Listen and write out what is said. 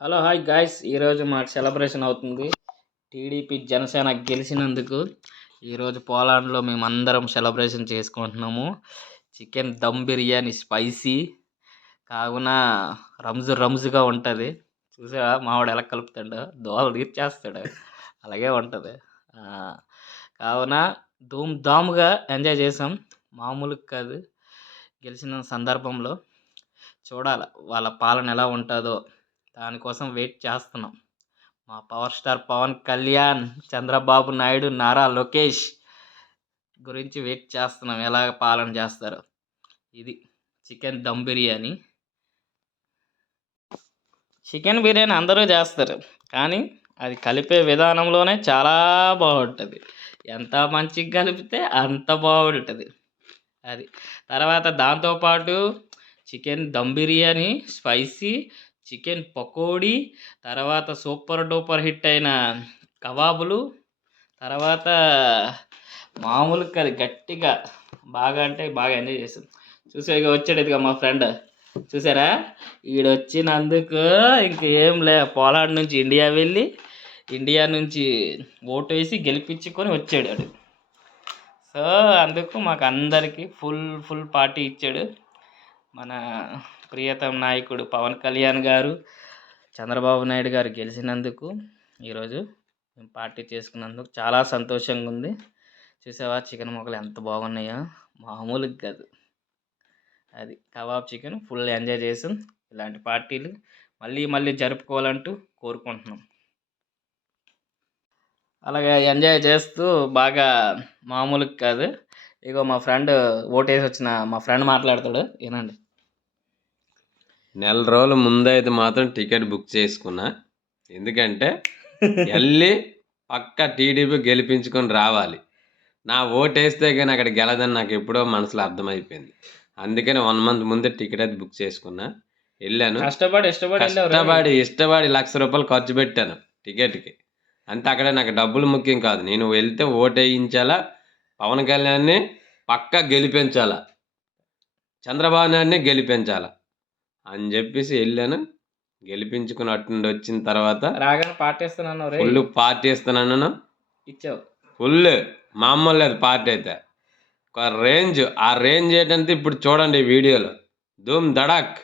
Hello hi guys, ఈరోజు మాకు celebration అవుతుంది. టీడీపీ జనసేన గెలిచినందుకు ఈరోజు పోలాండ్లో మేమందరం సెలబ్రేషన్ చేసుకుంటున్నాము. చికెన్ దమ్ బిర్యానీ స్పైసీ కావున రంజుగా ఉంటుంది. చూసావా మావాడు ఎలా కలుపుతాడు, దోవలు తీర్చేస్తాడు, అలాగే ఉంటుంది. కావున ధూమ్ ధామ్గా ఎంజాయ్ చేసాం, మామూలుగా కాదు. గెలిచిన సందర్భంలో చూడాలి వాళ్ళ పాలన ఎలా ఉంటుందో, దానికోసం వెయిట్ చేస్తున్నాం. మా పవర్ స్టార్ పవన్ కళ్యాణ్, చంద్రబాబు నాయుడు, నారా లోకేష్ గురించి వెయిట్ చేస్తున్నాం, ఎలా పాలన చేస్తారో. ఇది చికెన్ దమ్ బిర్యానీ. చికెన్ బిర్యానీ అందరూ చేస్తారు, కానీ అది కలిపే విధానంలోనే చాలా బాగుంటుంది. ఎంత మంచిగా కలిపితే అంత బాగుంటుంది అది. తర్వాత దాంతోపాటు chicken dum biryani spicy, chicken pakodi, తర్వాత సూపర్ డూపర్ హిట్ అయిన కబాబులు, తర్వాత మామూలుగా కాదు గట్టిగా బాగా అంటే బాగా ఎంజాయ్ చేసాం. చూసా వచ్చాడు ఇదిగా మా ఫ్రెండ్, చూసారా? ఈడొచ్చినందుకు ఇంక ఏం లే, పోలాండ్ నుంచి ఇండియా నుంచి ఓటు వేసి గెలిపించుకొని వచ్చాడు వాడు. సో అందుకు మాకు అందరికీ ఫుల్ పార్టీ ఇచ్చాడు మన ప్రియతమ నాయకుడు పవన్ కళ్యాణ్ గారు. చంద్రబాబు నాయుడు గారు గెలిచినందుకు ఈరోజు మేము పార్టీ చేసుకున్నందుకు చాలా సంతోషంగా ఉంది. చూసావా చికెన్ ముక్కలు ఎంత బాగున్నాయో, మామూలుగా కాదు. అది కబాబ్ చికెన్ ఫుల్ ఎంజాయ్ చేసాం. ఇలాంటి పార్టీలు మళ్ళీ జరుపుకోవాలంటూ కోరుకుంటున్నాం. అలాగే ఎంజాయ్ చేస్తూ బాగా మామూలుగా కాదు. ఇగో మా ఫ్రెండ్ ఓటేసి వచ్చిన మా ఫ్రెండ్ మాట్లాడతాడు, వినండి. నెల రోజుల ముందైతే మాత్రం టికెట్ బుక్ చేసుకున్నా, ఎందుకంటే వెళ్ళి పక్క టీడీపీ గెలిపించుకొని రావాలి. నా ఓటేస్తే కానీ అక్కడ గెలదని నాకు ఎప్పుడో మనసులో అర్థమైపోయింది. అందుకని 1 month ముందే టికెట్ అయితే బుక్ చేసుకున్నా, వెళ్ళాను. కష్టపడి ఇష్టపడి ₹1,00,000 ఖర్చు పెట్టాను టికెట్కి. అంతే, అక్కడే నాకు డబ్బులు ముఖ్యం కాదు. నేను వెళ్తే ఓటు వేయించాలా, పవన్ కళ్యాణ్ని పక్కా గెలిపించాలా, చంద్రబాబు నాయుడిని గెలిపించాలా అని చెప్పేసి వెళ్ళాను. గెలిపించుకుని అటుండి వచ్చిన తర్వాత రాగానే పార్టీ ఇస్తున్నాను, ఫుల్ పార్టీ ఇస్తున్నాను. ఇచ్చావు ఫుల్ మామూలు లేదు పార్టీ అయితే, ఒక రేంజ్. ఆ రేంజ్ ఏంటంటే ఇప్పుడు చూడండి వీడియోలో, ధూమ్ ధడాక్.